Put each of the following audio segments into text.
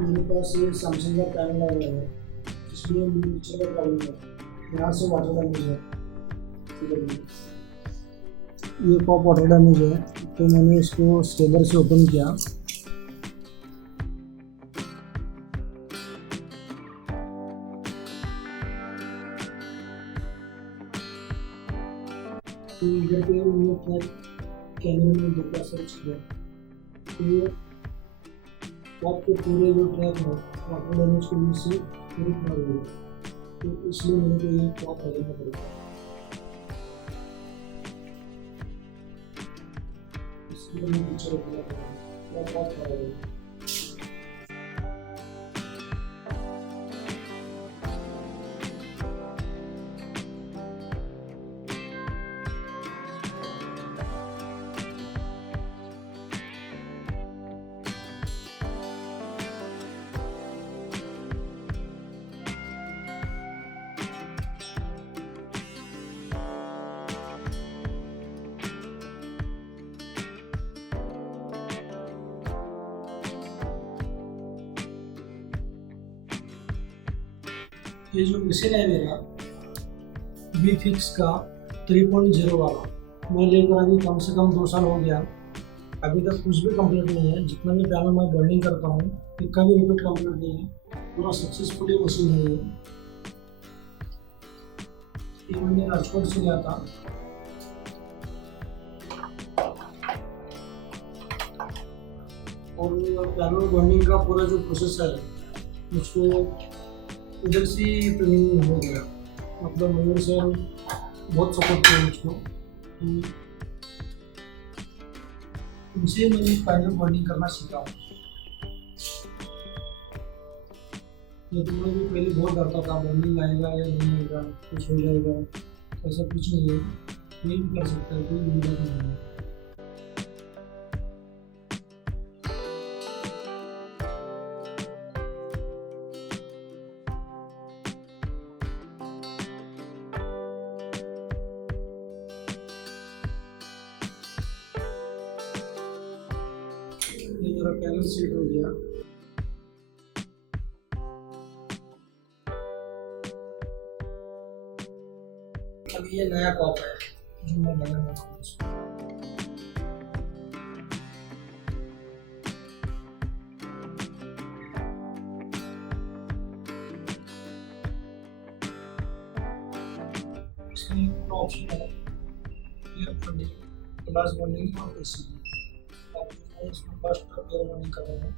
मेरे पास ये सैमसंग का पैनल आ गया है, इसमें मुझे पिक्चर का प्रॉब्लम है। यहाँ से वाटर डैमेज है, ये पॉप वाटर डैमेज है। तो मैंने इसको स्टेबलर से ओपन किया, तो इधर पे मैंने अपना कैमरे में देखा, सर्च किया, तो पॉप के पूरे जो ट्रैक है वाटर डैमेज की वजह से पूरी खराब हो गई। तो इसलिए मेरे को ये पॉप बदलना पड़ेगा। इसलिए मैं पिक्चर रखना पड़ेगा, पॉप खराब हो गई। ये जो मशीन है मेरा वी फिक्स का 3.0 वाला, मैं लेकर अभी कम से कम 2 साल हो गया। अभी तक कुछ भी कंप्लीट नहीं है। जितना भी पैनल मैं बर्निंग करता हूँ इसका भी रिपीट कंप्लीट नहीं है। पूरा सक्सेसफुली मशीन है ये मैंने राजकोट से लिया था। और पैनल बर्निंग का पूरा जो प्रोसेस है उसको इधर से ट्रेनिंग हो गया, मतलब मयूर से बहुत सपोर्ट किया मुझको। उनसे मैंने पैनल बर्निंग करना सीखा। ये तो मैं भी पहले बहुत डरता था, बर्निंग आएगा या नहीं आएगा, कुछ हो जाएगा। ऐसा कुछ नहीं है, कोई भी कर सकता है, कोई भी दिक्कत नहीं है। ये मेरा पैनल सेट हो गया। अभी ये नया पॉप है जो मैं बनाना चाहता हूँ। इसमें पूरा ऑप्शन है, ये बर्निंग, ग्लास बर्निंग और एसी। इसमें फर्स्ट पेयर बर्निंग कर रहा हूँ।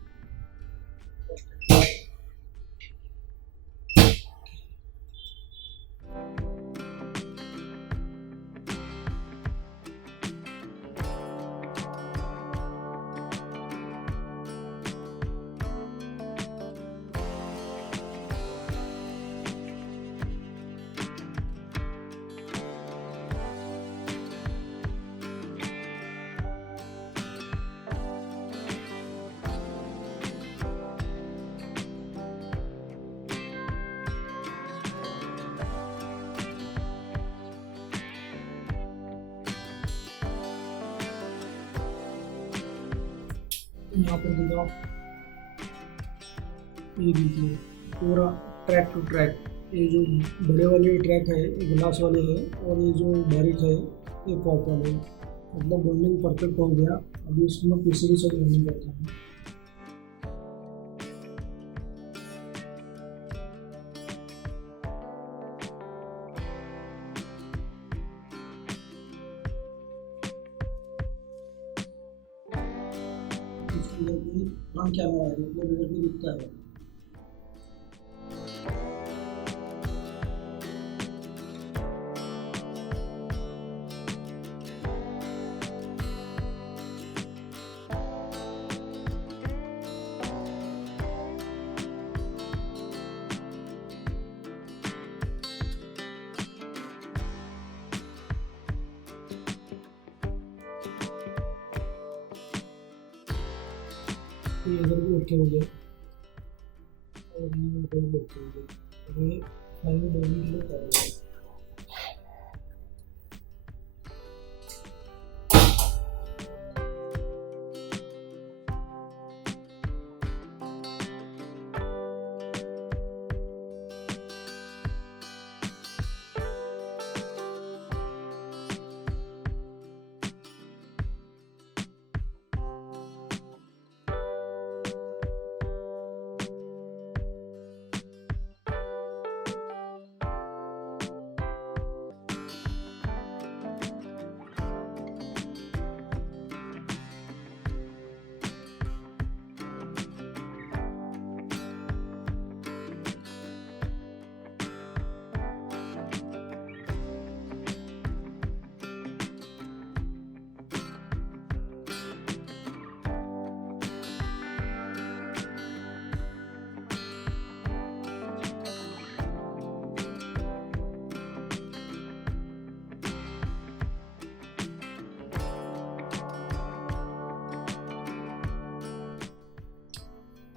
यहाँ पर देखो, ये देखिए पूरा ट्रैक टू ट्रैक। ये जो बड़े वाले ट्रैक है ये ग्लास वाले है, और ये जो बारीक है ये पॉप वाले। मतलब बर्निंग परफेक्ट हो गया। अभी इसको मैं पीसीबी से बर्निंग करता हूँ। इधर भी फ्रंट कैमरा है, मतलब इधर भी दिखता है। ये इधर भी ओके हो गया, और ये इधर भी ओके हो गया। ये फाइनल बर्निंग के लिए तैयार है।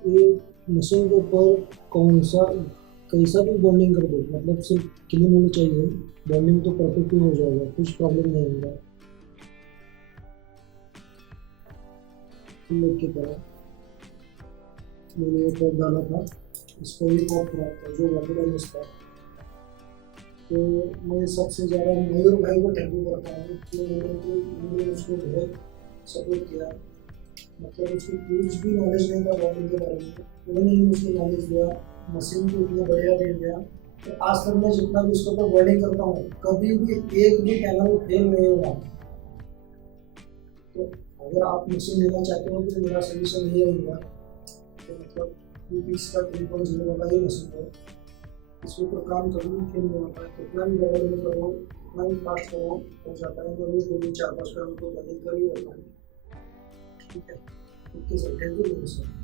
ये मशीन के ऊपर कौन सा कैसा भी बॉन्डिंग कर दो, मतलब सिर्फ क्लीन होनी चाहिए, बॉन्डिंग तो परफेक्ट ही हो जाएगा, कुछ प्रॉब्लम नहीं होगा। लोग की तरह मैंने एक और डाला था, इसको एक और खराब था जो वाटर था। तो मैं सबसे ज़्यादा मयूर भाई को थैंक यू करता हूँ कि उन्होंने उसको बहुत सपोर्ट किया। मतलब उसको कुछ भी नॉलेज नहीं था बॉलिंग के बारे में, उन्होंने ही मुझको नॉलेज दिया, मशीन को इतना बढ़िया दे दिया। तो आज तक मैं जितना भी उसके ऊपर बॉलिंग करता हूँ कभी भी एक भी पैनल फेल नहीं हुआ। तो अगर आप मशीन लेना चाहते हो तो मेरा सजेशन ये रहेगा, तो मतलब यूपीएस का 3.0 वाला ये मशीन है, इसके ऊपर काम कभी भी फेल नहीं होता है। कितना भी बॉलिंग में करो, कितना भी फास्ट करो, हो जाता है। मैं रोज डेली 4-5 राउंड को बॉलिंग कर ही रहता हूँ। ठीक है, okay sir, thank you sir.